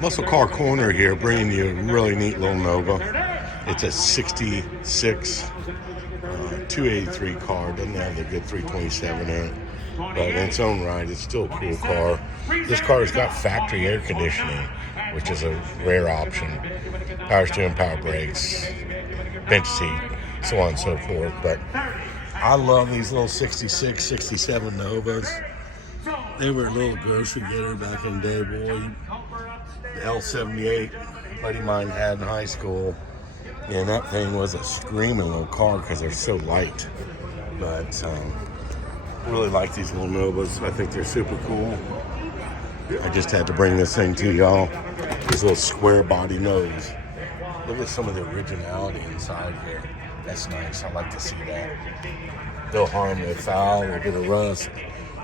Muscle Car Corner here, bringing you a really neat little Nova. It's a 66 283 car. Doesn't have the good 327 in it, but in its own right, it's still a cool car. This car has got factory air conditioning, which is a rare option. Power steering, power brakes, bench seat, so on and so forth. But I love these little 66, 67 Novas. They were a little grocery getter back in the day, boy. The L78, a buddy of mine had in high school, and that thing was a screaming little car because they're so light. But I really like these little Novas. I think they're super cool. I just had to bring this thing to y'all. This little square body nose. Look at some of the originality inside here. That's nice. I like to see that. No harm, no foul, a little bit of rust.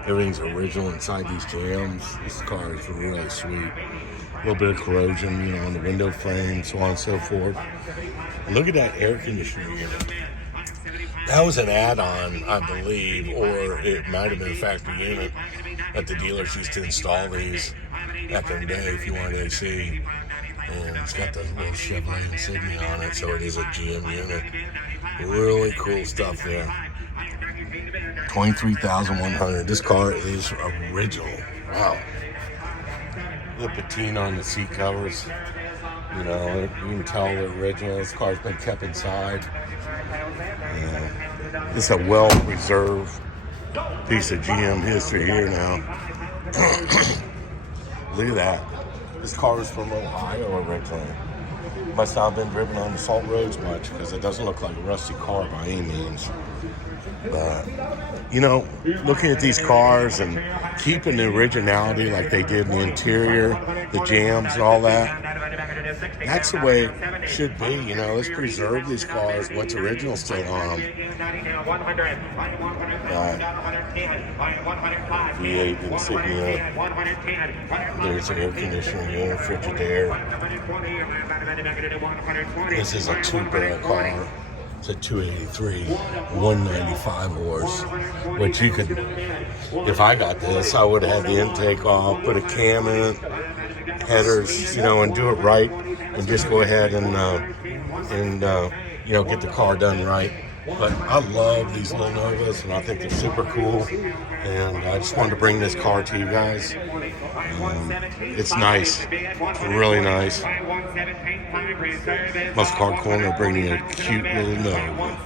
Everything's original inside these jams. This car is really sweet. A little bit of corrosion, on the window frame, so on and so forth. Look at that air conditioning unit. That was an add-on, I believe, or it might have been a factory unit that the dealers used to install these back in the day if you wanted AC. And it's got the little Chevy insignia on it, so it is a GM unit. Really cool stuff there. 23,100. This car is original. Wow. The patina on the seat covers. You can tell they're original. This car's been kept inside. It's a well-preserved piece of GM history here now. Look at that. This car is from Ohio originally. Must not have been driven on the salt roads much because it doesn't look like a rusty car by any means. But, looking at these cars and keeping the originality like they did in the interior, the jams and all that, that's the way it should be. Let's preserve these cars, what's original still on them. V8 insignia. There's an air conditioning unit, Frigidaire. This is a two-barrel car. It's a 283, 195 horse, which you could, if I got this, I would have had the intake off, put a cam in it, headers, and do it right, and just go ahead and get the car done right. But I love these little Novas, and I think they're super cool, and I just wanted to bring this car to you guys. It's nice. It's really nice. Muscle Car Corner bringing a cute little Nova.